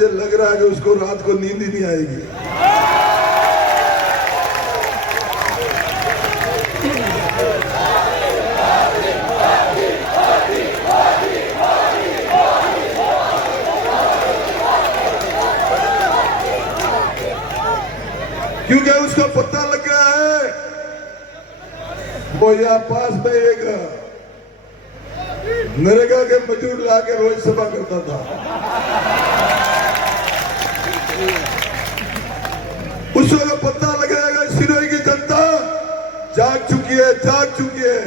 मुझे लग रहा है कि उसको रात को नींद ही नहीं आएगी। क्योंकि उसको पता लग गया है वो यहाँ पास में एक नरेगा के मजदूर लाके रोज सभा करता था। उसको पता लग जाएगा सिरोही की जनता जाग चुकी है, जाग चुकी है।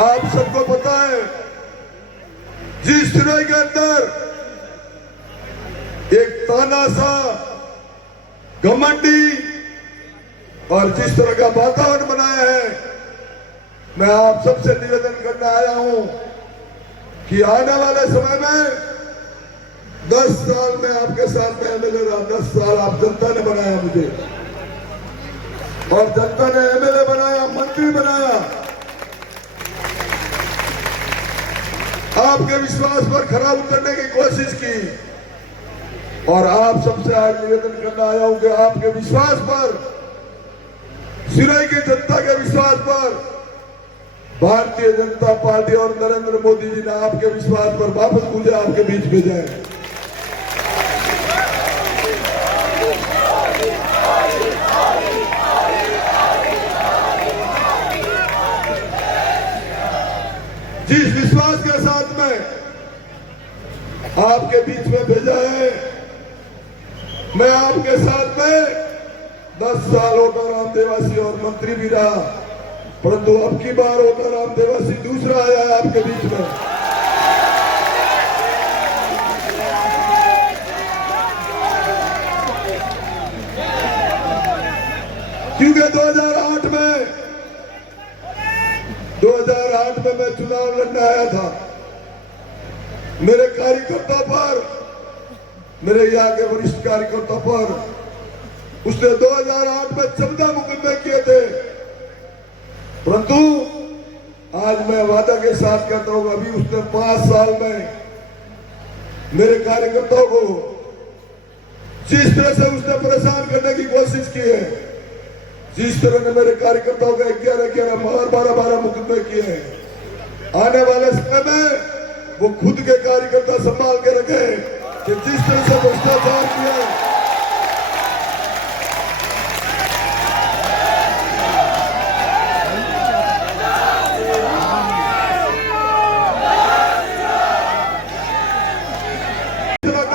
आप सबको पता है जिस सिरोही के अंदर एक ताना सा घमंडी और जिस तरह का वातावरण बनाया है, मैं आप सबसे निवेदन करने आया हूं कि आने वाले समय में 10 साल में आपके साथ में एमएलए रहा। 10 साल आप जनता ने बनाया मुझे, और जनता ने एमएलए बनाया, मंत्री बनाया। आपके विश्वास पर खरा उतरने की कोशिश की, और आप सबसे आज निवेदन करना आया हूं कि आपके विश्वास पर, सिरोही की जनता के विश्वास पर भारतीय जनता पार्टी और नरेंद्र मोदी जी ने आपके विश्वास पर वापस मुझे आपके बीच भेजा है। जिस विश्वास के साथ में आपके बीच में भेजा है, मैं आपके साथ में 10 साल ओटाराम देवासी और मंत्री भी रहा, परंतु अब की बार ओटाराम देवासी दूसरा आया है आपके बीच में। क्योंकि 2008 में मैं चुनाव लड़ने आया था। मेरे कार्यकर्ता पर, मेरे यहाँ के वरिष्ठ कार्यकर्ता पर उसने 2008 में 14 मुकदमे किए थे, परंतु आज मैं वादा के साथ कहता हूं अभी उसने 5 साल में मेरे कार्यकर्ताओं को जिस तरह से उसने परेशान करने की कोशिश की है, जिस तरह ने मेरे कार्यकर्ताओं को 11 और 12 मुकदमे किए हैं, आने वाले समय में वो खुद के कार्यकर्ता संभाल के रखे कि जिस तरह से भ्रष्टाचार किया,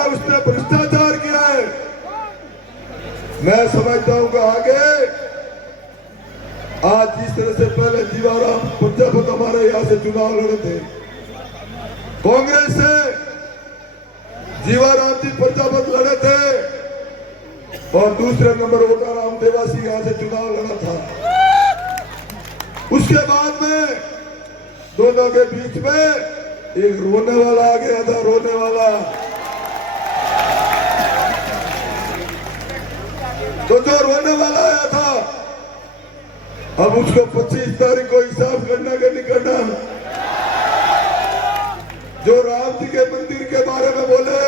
उसने भ्रष्टाचार किया है। मैं समझता हूं कि आगे आज जिस तरह से पहले जीवाराम प्रजापत हमारे यहां से चुनाव लड़े थे, कांग्रेस से जीवाराम जी प्रजापत लड़े थे और दूसरे नंबर ओटाराम देवासी यहां से चुनाव लड़ा था। उसके बाद में दोनों के बीच में एक रोने वाला आ गया था, रोने वाला। तो जो रोने वाला आया था, अब उसको 25 तारीख को हिसाब करना कि नहीं करना। जो राम जी के मंदिर के बारे में बोले,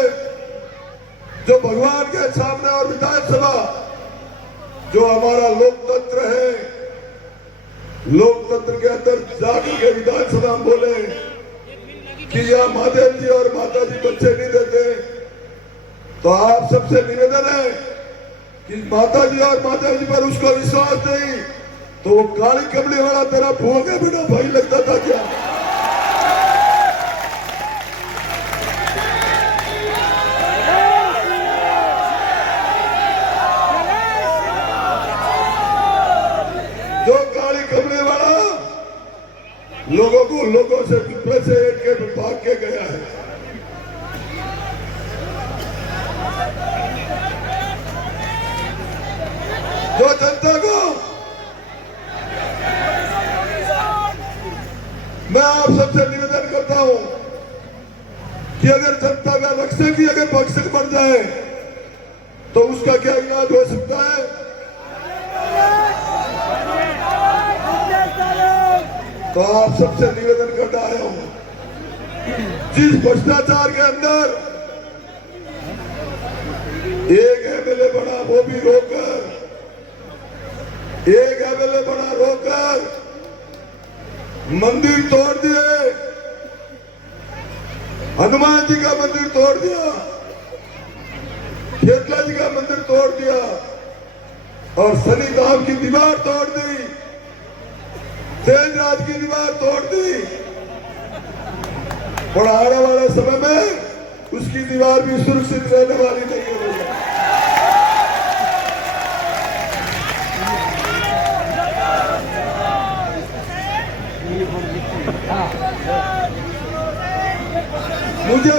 जो भगवान के सामने और विधानसभा, जो हमारा लोकतंत्र है, लोकतंत्र के अंदर जाकर के विधानसभा में बोले कि यह महादेव जी और माता जी बच्चे नहीं देते, तो आप सबसे निवेदन है कि माता जी और माता जी पर उसको विश्वास नहीं, तो वो काली कमली वाला तेरा भूखे बिना भाई लगता था क्या? जो काली कमली वाला लोगों से पिपले से एक के भाग के गया है। जो जनता को, मैं आप सबसे निवेदन करता हूं कि अगर जनता का रक्षक ही अगर भक्षक बन जाए तो उसका क्या इलाज हो सकता है? तो आप सबसे निवेदन करना आया हूं जिस भ्रष्टाचार के अंदर एक एमएलए बना वो भी रोककर, एक एमएलए बना रोककर मंदिर तोड़ दिए, हनुमान जी का मंदिर तोड़ दिया, शेतला जी का मंदिर तोड़ दिया और शनि धाम की दीवार तोड़ दी, तेजराज की दीवार तोड़ दी। और आने वाले समय में उसकी दीवार भी सुरक्षित रहने वाली नहीं है। मुझे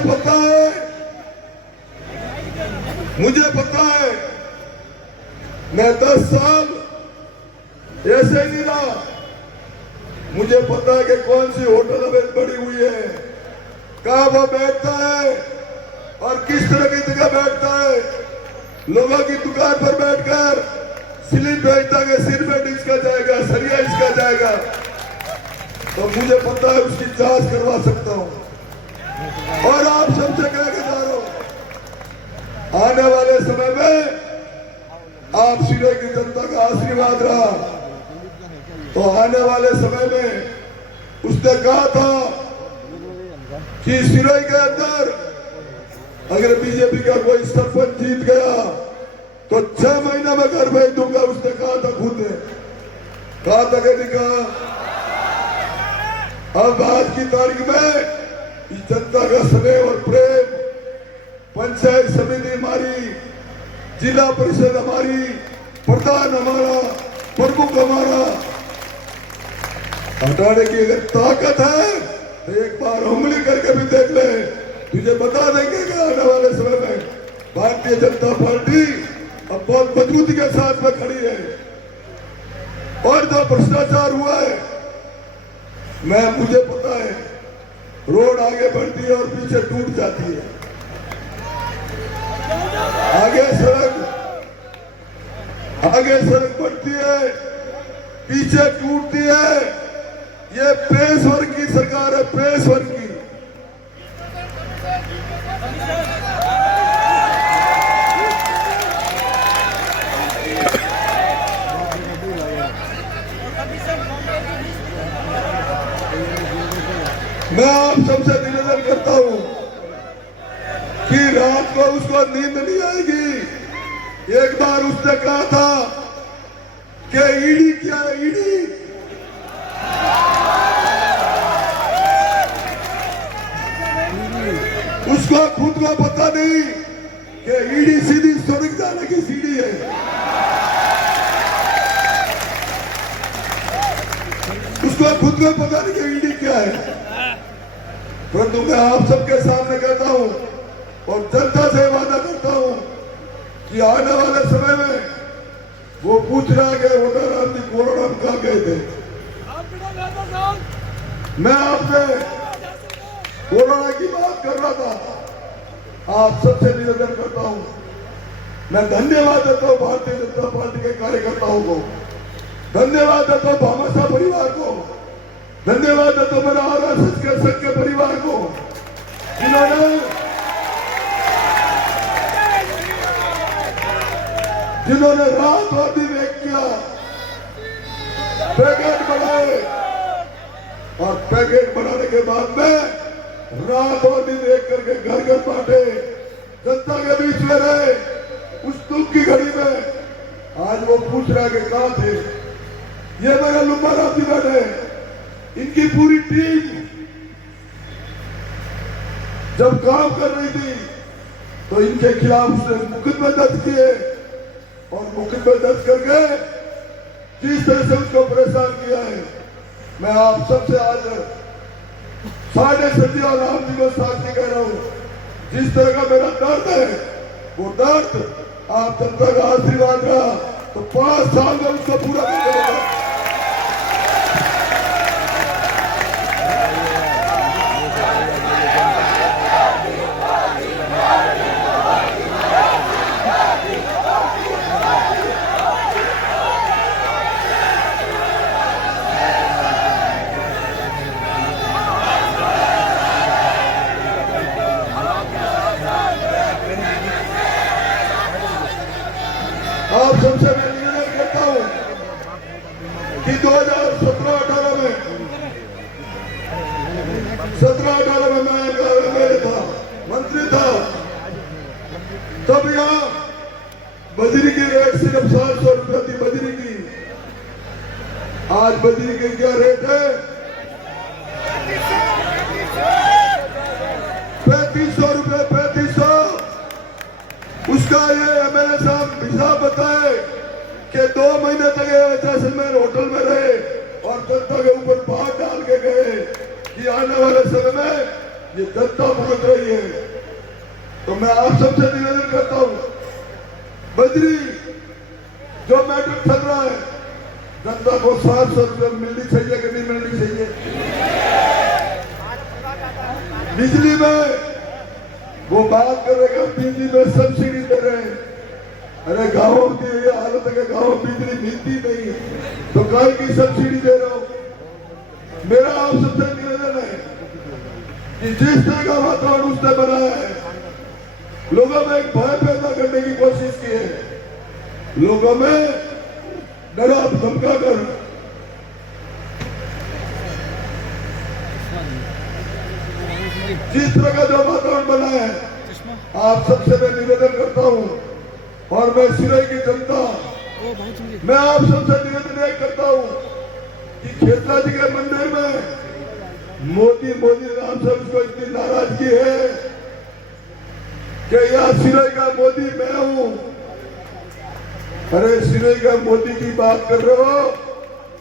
पता है मैं 10 साल ऐसे ही नहीं रहा। मुझे पता है कि कौन सी होटल अवेल पड़ी हुई है, कहां वो बैठता है और किस तरह की जगह बैठता है। लोगों की दुकान पर बैठकर स्लिप भेजता है, सिर में इसका जाएगा, सरिया इसका जाएगा। तो मुझे पता है उसकी जांच करवा सकता हूं। और आप सबसे कह के जा रहा हूं, आने वाले समय में आप सिरे की जनता का आशीर्वाद रहा तो आने वाले समय में उसने कहा था कि सिरोही के अंदर अगर बीजेपी का कोई सरपंच जीत गया तो 6 महीना में घर भेज दूंगा। उसने कहा था, खुद ने कहा था कि नहीं कहा। अब आज की तारीख में इस जनता का स्नेह और प्रेम, पंचायत समिति हमारी, जिला परिषद हमारी, प्रधान हमारा, प्रमुख हमारा, हटाने की अगर ताकत है तो एक बार उंगली करके भी देख ले। तुझे बता देंगे कि आने वाले समय में भारतीय जनता पार्टी अब बहुत मजबूती के साथ में खड़ी है। और जो भ्रष्टाचार हुआ है, मुझे पता है, रोड आगे बढ़ती है और पीछे टूट जाती है। आगे सड़क बढ़ती है, पीछे टूटती है। ये पेशवर की सरकार है, पेशवर की। मैं आप सबसे निवेदन करता हूं कि रात को उसको नींद नहीं आएगी। एक बार उसने कहा था कि ईडी क्या है, ईडी उसको खुद को पता नहीं कि ईडी सीधी स्वर्ग जाने की सीढ़ी है। उसको खुद को पता नहीं कि ईडी क्या है। परंतु मैं आप सबके सामने कहता हूं और जनता से वादा करता हूं कि आने वाले समय में वो पूछ रहा है कि वोटाराम जी कोरोना में कहा गए थे। मैं आपसे कोरोना की बात कर रहा था। आप सबसे निवेदन करता हूं, मैं धन्यवाद देता हूं भारतीय जनता पार्टी के कार्यकर्ताओं को, धन्यवाद देता हूं भामाशाह परिवार को, धन्यवाद देता हूं मेरा आरएसएस के संघ के परिवार को, जिन्होंने रात और दिन एक किया, पैकेट बनाए और पैकेट बनाने के बाद में रात और दिन एक करके घर घर बांटे, जनता के बीच में रहे। उस दुख की घड़ी में आज वो पूछ रहा है कि कहां थे। ये मेरा लुम्बा राम जी बैठे, इनकी पूरी टीम जब काम कर रही थी तो इनके खिलाफ उसने मुकदमे दर्ज किए और मुकदमे दर्ज करके जिस तरह से उसको परेशान किया है, मैं आप सबसे आज साढ़े संजीव राम जी को साक्षी कह रहा हूं। जिस तरह का मेरा दर्द है, वो दर्द आप जनता का आशीर्वाद रहा तो 5 साल में उसको पूरा कर देगा। कि 2017-18 में 17-18 में मैं मेरे था मंत्री था, तब यहाँ बजरी की रेट सिर्फ 700 रुपये थी बजरी की। आज बजरी की क्या रेट है? 3500 रुपये, 3500। उसका ये एमएलए साहब हिसाब बताए कि 2 महीने तक जैसलमेर होटल में रहे और जनता के ऊपर बात डाल के गए कि आने वाले समय में ये जनता भुगत रही है। तो मैं आप सबसे निवेदन करता हूं, बजरी जो मैटर चल रहा है, जनता को 700 रुपये मिलनी चाहिए कि नहीं मिलनी चाहिए? बिजली में वो बात करेगा, बिजली में सब्सिडी दे रहे हैं। अरे गांवों की ये हालत है कि गांव में बिजली मिलती नहीं, तो गाय की सब्सिडी दे रहा हूं। मेरा आप सबसे निवेदन है कि जिस तरह का वातावरण उसने बनाया है, लोगों में एक भय पैदा करने की कोशिश की है, लोगों में डरा धमका कर जिस तरह का जो वातावरण बना है, आप सबसे मैं निवेदन करता हूं और मैं सिरोही की जनता, मैं आप सबसे निवेदन करता हूं कि खेतला जी के मंदिर में मोदी नाम से उसको इतनी नाराजगी है कि यह सिरोही का मोदी मैं हूं। अरे सिरोही का मोदी की बात कर रहे हो,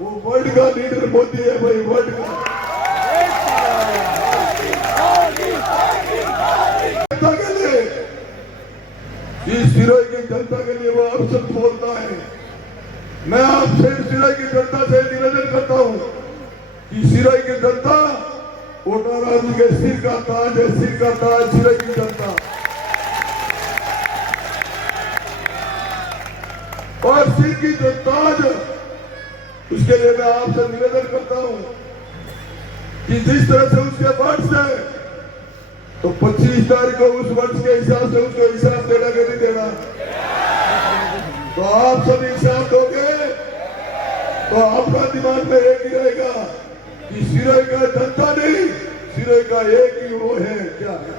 वो वर्ल्ड का लीडर मोदी है भाई, वर्ल्ड का। जनता के लिए, इस सिरोही की जनता के लिए वो अब सब बोलता है। मैं आपसे सिरोही की जनता से निवेदन करता हूं कि सिरोही की जनता कोटाराम के सिर का ताज है, सिर का ताज सिरोही की जनता। और सिर की जो ताज, उसके लिए मैं आपसे निवेदन करता हूं कि जिस तरह से उसके वर्ष है, तो 25 तारीख को उस वर्ष के हिसाब से उसको हिसाब देना कि नहीं देना? तो आप सब हिसाब दोगे तो आपका दिमाग में एक ही रहेगा कि सिरोही का जनता नहीं, सिरोही का एक ही वो है, क्या है?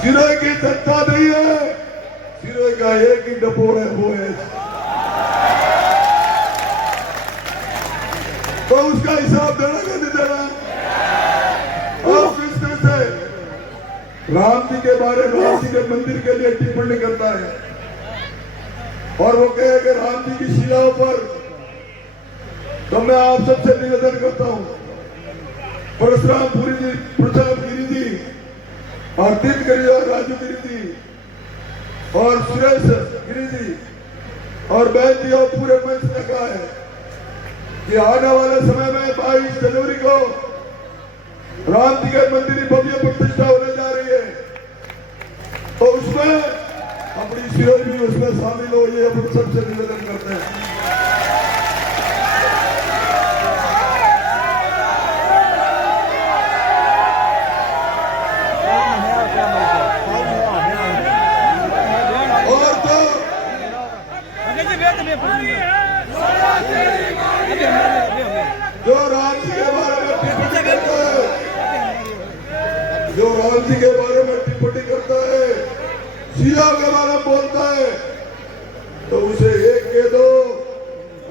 सिरोही की जनता नहीं है, सिरोही का एक ही डपोर है, वो है। तो उसका हिसाब देना कि नहीं देना? और किस तरह से राम जी के बारे में, राम जी के मंदिर के लिए टिप्पणी करता है और वो कहे कि राम जी की शिलाओं पर, तो मैं आप सबसे निवेदन करता हूं, परशुराम पुरी जी, प्रताप गिरी जी और तीन गिरी और राजू गिरी जी और सुरेश गिरी जी और बहन जी और पूरे मंच ने कहा है कि आने वाले समय में 22 जनवरी को राम जी के मंदिर की भव्य प्रतिष्ठा होने जा रही है। तो उसमें अपनी सिरोही भी उसमें शामिल हो, ये हम सबसे निवेदन करते हैं। और तो जो राम जी के बारे में टिप्पणी करता है, जो राम जी के बारे में टिप्पणी करता है, शीला के बारे में बोलता है, तो उसे एक कह दो।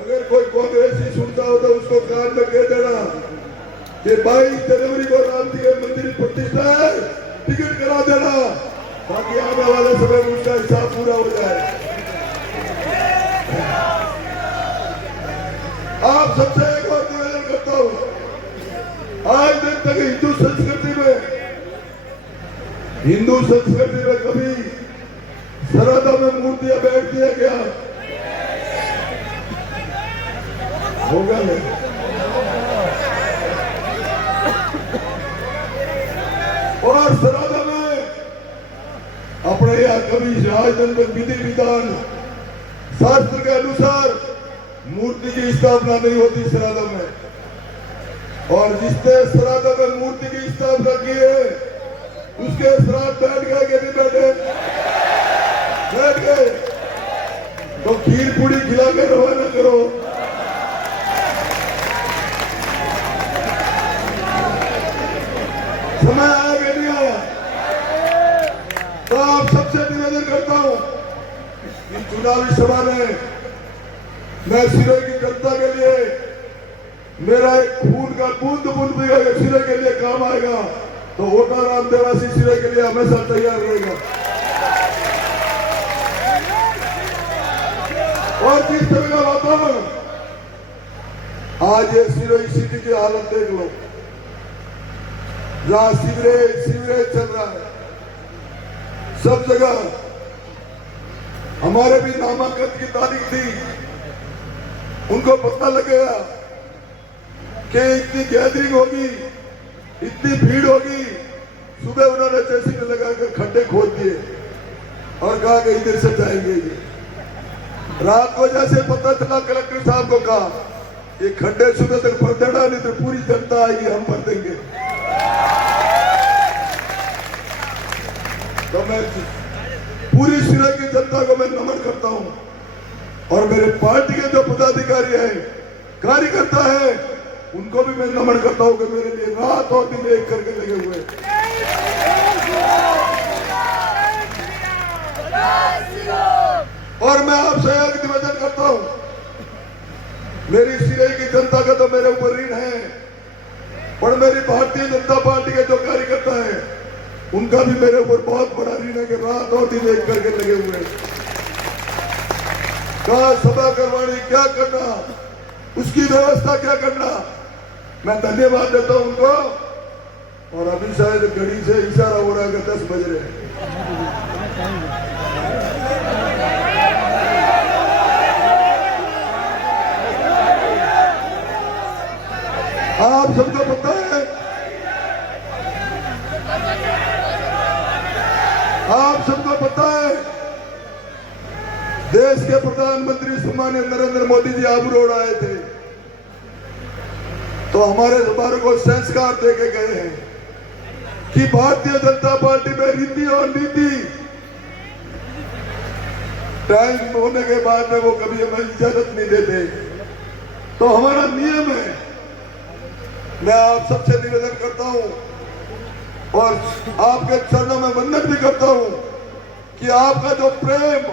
अगर कोई कांग्रेसी सुनता हो तो उसको कान में कह देना कि 22 जनवरी को राम जी के मंदिर की प्रतिष्ठा है, टिकट करा देना, ताकि आने वाले समय में उसका हिसाब पूरा हो जाए। आप सबसे एक बार निवेदन करता हूं, आज दिन तक हिंदू संस्कृति में कभी श्राद्ध में मूर्तियां बैठती है क्या? होगा नहीं। और श्राद्ध में अपने यहाँ कभी राजतंत्र विधि विधान शास्त्र के अनुसार मूर्ति की स्थापना नहीं होती श्राद्ध में, और जिसने श्राद्ध में मूर्ति की स्थापना की है समय आया कि नहीं आया? तो आप सबसे निवेदन करता हूं कि चुनावी सभा में मैं सिरे की जनता के लिए मेरा एक खून का बूंद बूंद भी अगर सिरे के लिए काम आएगा तो वोटाराम देवासी सिरे के लिए हमेशा तैयार रहेगा। और जिस तरह का वातावरण आज ये सिरोही सिटी की हालत देख लो, जहां सीवरेज चल रहा है सब जगह। हमारे भी नामांकन की तारीख थी, उनको पता लगेगा कि इतनी गैदरिंग होगी, इतनी भीड़ होगी। सुबह उन्होंने जेसीबी लगाकर खड्डे खोद दिए और कहा कि इधर से जाएंगे ये। रात को जैसे पता चला कलेक्टर साहब को कहा ये खड्डे सुबह तक भर देना, नहीं तो पूरी जनता आएगी, हम भर देंगे। तो मैं पूरी सिरे की जनता को मैं नमन करता हूं और मेरे पार्टी के जो पदाधिकारी हैं, कार्यकर्ता है, उनको भी मैं नमन करता हूं कि मेरे लिए रात और दिन एक करके लगे हुए। और मैं आपसे एक निवेदन करता हूं, मेरी सिरे की जनता का तो मेरे ऊपर ऋण है, पर मेरी भारतीय जनता पार्टी के जो कार्यकर्ता हैं उनका भी मेरे ऊपर बहुत बड़ा ऋण है कि रात और दिन एक करके लगे हुए। कहा सभा करवानी, क्या करना, उसकी व्यवस्था क्या करना। मैं धन्यवाद देता हूं उनको। और अभी शायद घड़ी से इशारा हो रहा है कि 10 बज रहे हैं। आप सबको पता है, आप सबको पता है, देश के प्रधानमंत्री सम्मानित नरेंद्र मोदी जी आबू रोड आए थे तो हमारे को संस्कार देके गए हैं कि भारतीय जनता पार्टी में रीति और नीति टाइम होने के बाद में वो कभी हमें इजाजत नहीं देते। तो हमारा नियम है, मैं आप सबसे निवेदन करता हूं और आपके चरणों में वंदन भी करता हूं कि आपका जो प्रेम,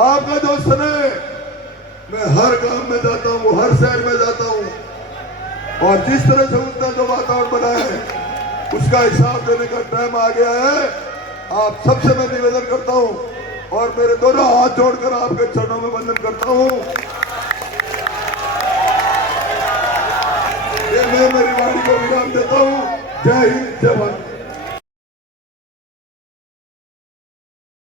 आपका जो स्नेह, मैं हर गांव में जाता हूं, हर शहर में जाता हूं और जिस तरह से उसने जो वातावरण बनाया है उसका हिसाब देने का टाइम आ गया है। आप सबसे मैं निवेदन करता हूं और मेरे दोनों हाथ जोड़कर आपके चरणों में वंदन करता हूं। ये मैं मेरी वाणी को विराम देता हूं। जय हिंद, जय भारत।